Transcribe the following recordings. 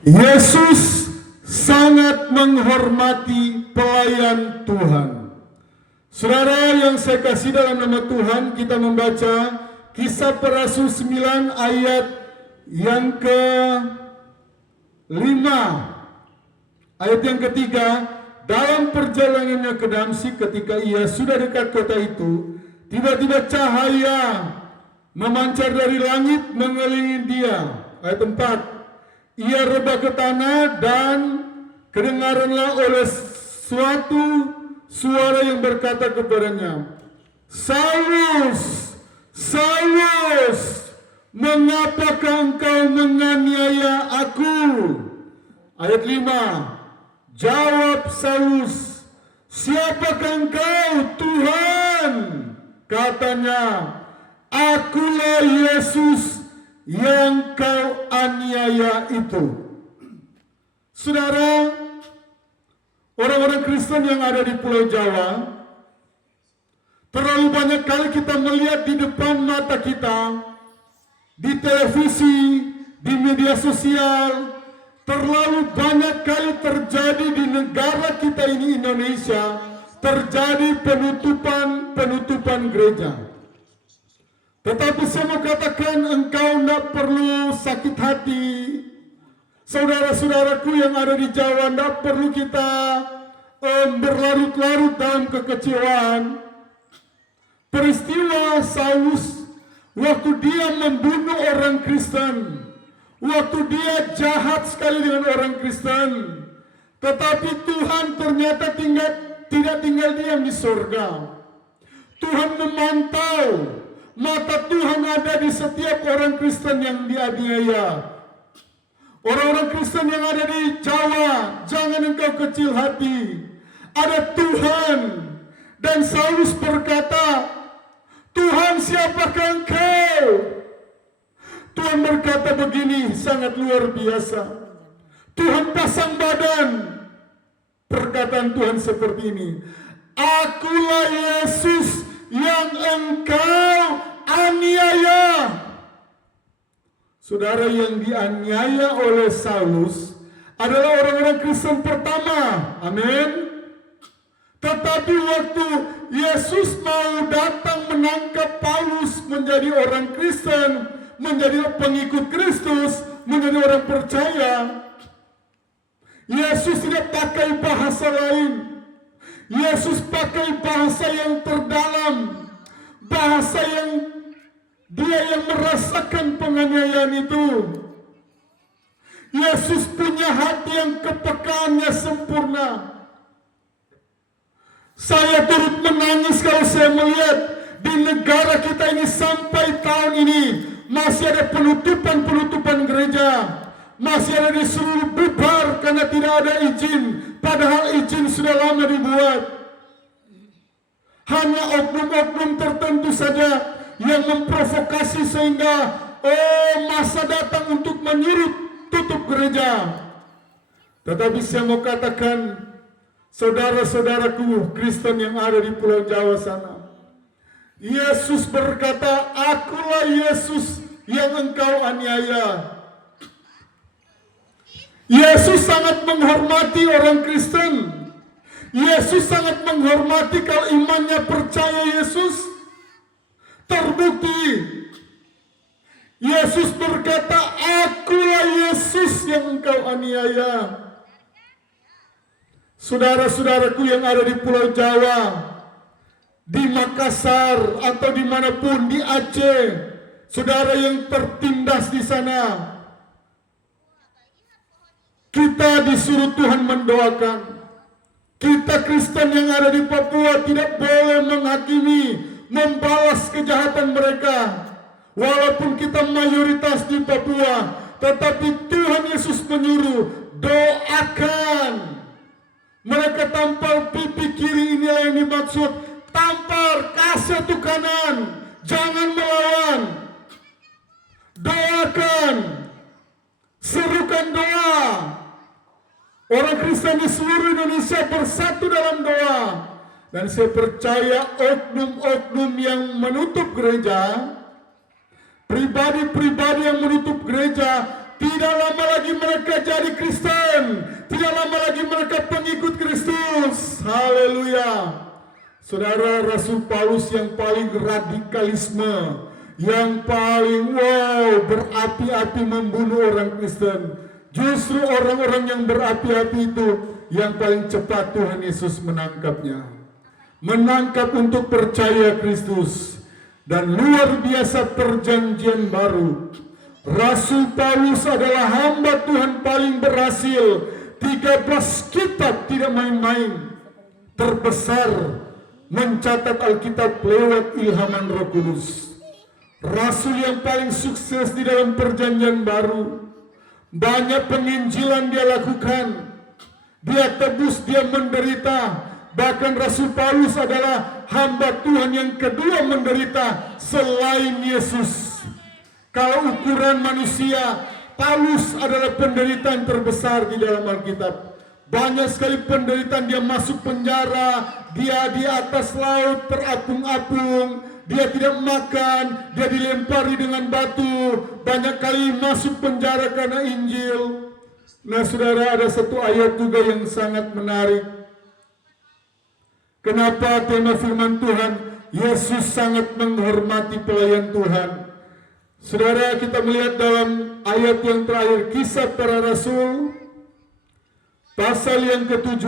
Yesus sangat menghormati pelayan Tuhan. Saudara yang saya kasih dalam nama Tuhan, kita membaca Kisah Para Rasul 9 ayat yang ke-5. Ayat yang ketiga, dalam perjalanannya ke Damsyik ketika ia sudah dekat kota itu, tiba-tiba cahaya memancar dari langit mengelilingi dia. Ayat 4. Ia rebah ke tanah dan kedengaranlah oleh suatu suara yang berkata kepadanya, Saulus, Saulus, mengapakah engkau menganiaya aku? Ayat 5. Jawab Saulus, siapakah engkau, Tuhan? Katanya, akulah Yesus yang kau aniaya itu. Saudara, orang-orang Kristen yang ada di Pulau Jawa, terlalu banyak kali kita melihat di depan mata kita, di televisi, di media sosial, terlalu banyak kali terjadi di negara kita ini, Indonesia, terjadi penutupan gereja. Tetapi saya mau katakan, engkau tidak perlu sakit hati. Saudara-saudaraku yang ada di Jawa, tidak perlu kita berlarut-larut dalam kekecewaan. Peristiwa Saulus, waktu dia membunuh orang Kristen, waktu dia jahat sekali dengan orang Kristen, tetapi Tuhan ternyata tidak tinggal diam di surga. Tuhan memantau. Mata Tuhan ada di setiap orang Kristen yang dianiaya. Orang-orang Kristen yang ada di Jawa, jangan engkau kecil hati. Ada Tuhan. Dan Saulus berkata, Tuhan, siapakah engkau? Tuhan berkata begini, sangat luar biasa. Tuhan pasang badan. Perkataan Tuhan seperti ini, akulah Yesus yang engkau aniaya. Saudara, yang dianiaya oleh Saulus adalah orang-orang Kristen pertama. Amin. Tetapi waktu Yesus mau datang menangkap Paulus menjadi orang Kristen, menjadi pengikut Kristus, menjadi orang percaya, Yesus tidak pakai bahasa lain. Yesus pakai bahasa yang terdalam, bahasa yang dia yang merasakan penganiayaan itu. Yesus punya hati yang kepekaannya sempurna. Saya turut menangis kalau saya melihat di negara kita ini sampai tahun ini masih ada penutupan gereja. Masih ada disuruh bubar karena tidak ada izin. Padahal izin sudah lama dibuat. Hanya oknum-oknum tertentu saja yang memprovokasi sehingga masa datang untuk menyuruh tutup gereja. Tetapi saya mau katakan, saudara-saudaraku Kristen yang ada di Pulau Jawa sana, Yesus berkata, akulah Yesus yang engkau aniaya. Yesus sangat menghormati orang Kristen. Yesus sangat menghormati kalau imannya percaya Yesus. Terbukti Yesus berkata, akulah Yesus yang engkau aniaya. Saudara-saudaraku yang ada di Pulau Jawa, di Makassar atau dimanapun, di Aceh, saudara yang tertindas di sana, kita disuruh Tuhan mendoakan. Kita Kristen yang ada di Papua tidak boleh menghakimi, membalas kejahatan mereka. Walaupun kita mayoritas di Papua, tetapi Tuhan Yesus menyuruh, doakan. Mereka tampar pipi kiri, inilah yang dimaksud. Tampar, kasih satu kanan, jangan melawan. Doakan, serukan doa. Orang Kristen di seluruh Indonesia bersatu dalam doa. Dan saya percaya oknum-oknum yang menutup gereja, pribadi-pribadi yang menutup gereja, Tidak lama lagi mereka jadi Kristen. Tidak lama lagi mereka pengikut Kristus. Haleluya. Saudara, Rasul Paulus yang paling radikalisme, yang paling berapi-api membunuh orang Kristen. Justru orang-orang yang berapi-api itu yang paling cepat Tuhan Yesus menangkapnya. Menangkap untuk percaya Kristus. Dan luar biasa perjanjian baru. Rasul Paulus adalah hamba Tuhan paling berhasil. 13 kitab, tidak main-main. Terbesar mencatat Alkitab lewat ilhaman Roh Kudus. Rasul yang paling sukses di dalam perjanjian baru. Banyak penginjilan dia lakukan. Dia tebus, dia menderita. Bahkan Rasul Paulus adalah hamba Tuhan yang kedua menderita selain Yesus. Kalau ukuran manusia, Paulus adalah penderitaan terbesar di dalam Alkitab. Banyak sekali penderitaan, dia masuk penjara, dia di atas laut terapung-apung, dia tidak makan, dia dilempari dengan batu, banyak kali masuk penjara karena Injil. Nah saudara, ada satu ayat juga yang sangat menarik. Kenapa tema firman Tuhan, Yesus sangat menghormati pelayan Tuhan. Saudara, kita melihat dalam ayat yang terakhir, Kisah Para Rasul, pasal yang ke-7,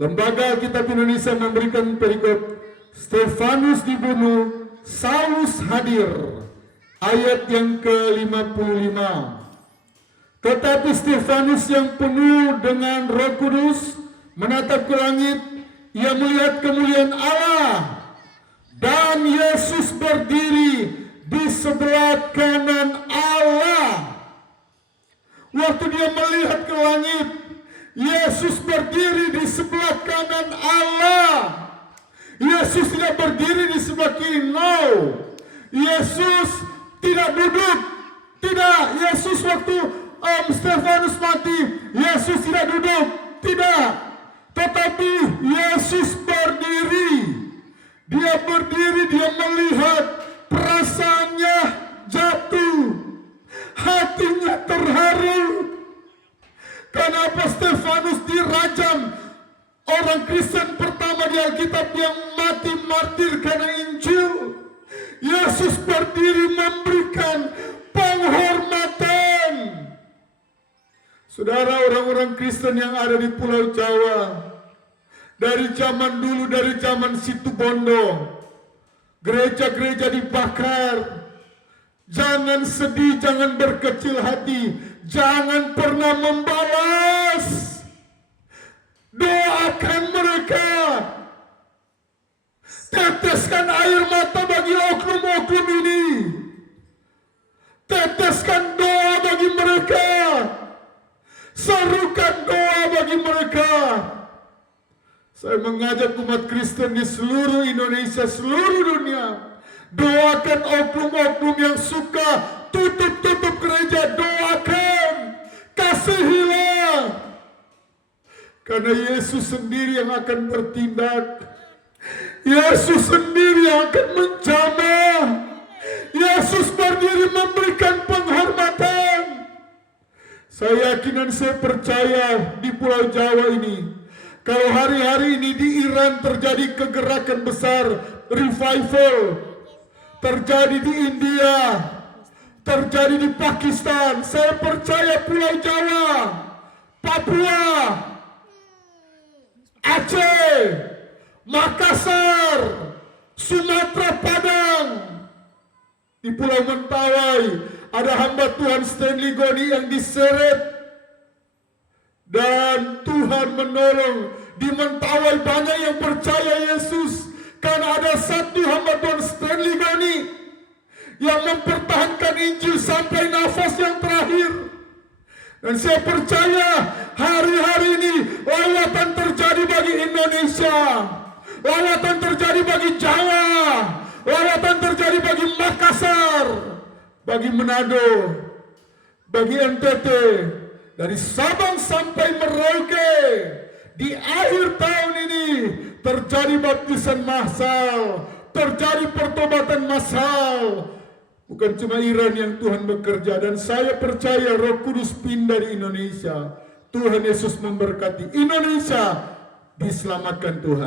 Lembaga Alkitab Indonesia memberikan perikop, Stefanus dibunuh, Saulus hadir. Ayat yang ke-55. Tetapi Stefanus yang penuh dengan Roh Kudus menatap ke langit, ia melihat kemuliaan Allah, dan Yesus berdiri di sebelah kanan Allah. Waktu dia melihat ke langit, Yesus berdiri di sebelah kanan Allah. Yesus tidak berdiri di sebelah kiri. No. Yesus tidak duduk. Tidak. Yesus waktu Stefanus mati, Yesus tidak duduk. Tidak. Tetapi Yesus berdiri. Dia berdiri, dia melihat. Perasaannya jatuh, hatinya terharu. Kenapa Stefanus dirajam? Orang Kristen pertama di Alkitab yang mati martir karena Injil. Yesus berdiri memberikan penghormatan. Saudara, orang-orang Kristen yang ada di Pulau Jawa, dari zaman dulu, dari zaman Situbondo, gereja-gereja dibakar. Jangan sedih, jangan berkecil hati, jangan pernah membalas. Doakan mereka. Teteskan air mata bagi oknum-oknum ini. Teteskan doa bagi mereka. Serukan doa bagi mereka. Saya mengajak umat Kristen di seluruh Indonesia, seluruh dunia, doakan oknum-oknum yang suka tutup-tutup gereja, doakan, kasihilah. Karena Yesus sendiri yang akan bertindak. Yesus sendiri yang akan menjamah. Yesus berdiri memberikan penghormatan. Saya yakin dan saya percaya di Pulau Jawa ini, kalau hari-hari ini di Iran terjadi kegerakan besar, revival, terjadi di India, terjadi di Pakistan, saya percaya Pulau Jawa, Papua, Aceh, Makassar, Sumatera, Padang, di Pulau Mentawai ada hamba Tuhan Stanley Goni yang diseret. Dan Tuhan menolong. Di Mentawai banyak yang percaya Yesus. Karena ada satu hamba Tuhan Stanley Goni yang mempertahankan Injil sampai nafas yang terakhir. Dan saya percaya hari-hari ini lawatan terjadi bagi Indonesia. Lawatan terjadi bagi Jawa. Lawatan terjadi bagi Makassar. Bagi Manado. Bagi NTT. Dari Sabang sampai Merauke, di akhir tahun ini terjadi baptisan massal, terjadi pertobatan massal, Bukan cuma Iran yang Tuhan bekerja, dan saya percaya Roh Kudus pindah di Indonesia. Tuhan Yesus memberkati Indonesia, diselamatkan Tuhan.